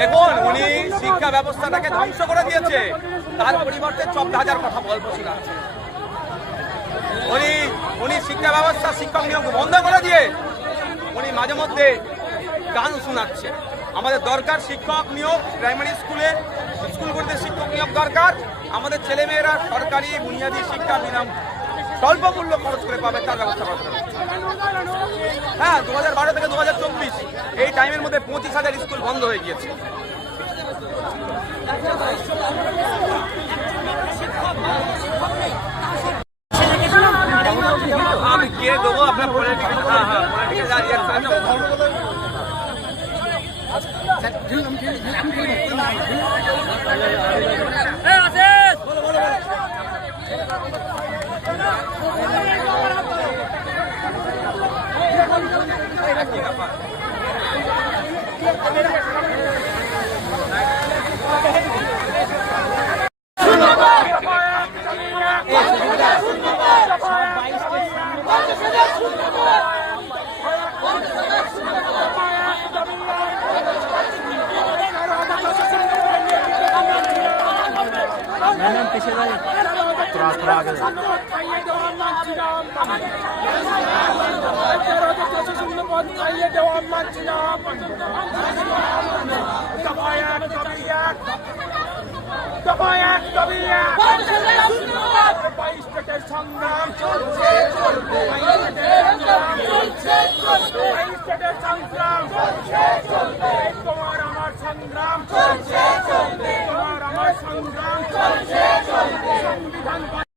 দেখুন, উনি শিক্ষা ব্যবস্থাটাকে ধ্বংস করে দিয়েছে। তার পরিবর্তে চব্দ হাজার কথা শোনাচ্ছে। উনি উনি শিক্ষা ব্যবস্থা শিক্ষক নিয়োগ বন্ধ করে দিয়ে উনি মাঝে মধ্যে গান শোনাচ্ছে আমাদের দরকার শিক্ষক নিয়োগ প্রাইমারি স্কুলে স্কুলগুলিতে শিক্ষক নিয়োগ দরকার। আমাদের ছেলেমেয়েরা সরকারি বুনিয়াদী শিক্ষা বিনাম স্বল্প মূল্য খরচ করে পাবে, তার ব্যবস্থা করতে হ্যাঁ দু হাজার বারো থেকে দু হাজার চব্বিশ, এই টাইমের মধ্যে পঁচিশ হাজার স্কুল বন্ধ হয়ে গিয়েছে। গিয়ে দেবো আপনার পলিটিক্যাল হ্যাঁ হ্যাঁ পলিটিক্যাল যা রিয়াকশন সংগ্রাম চলছে চলবে। সংগ্রাম চলছে চলবে তোমার আমার সংগ্রাম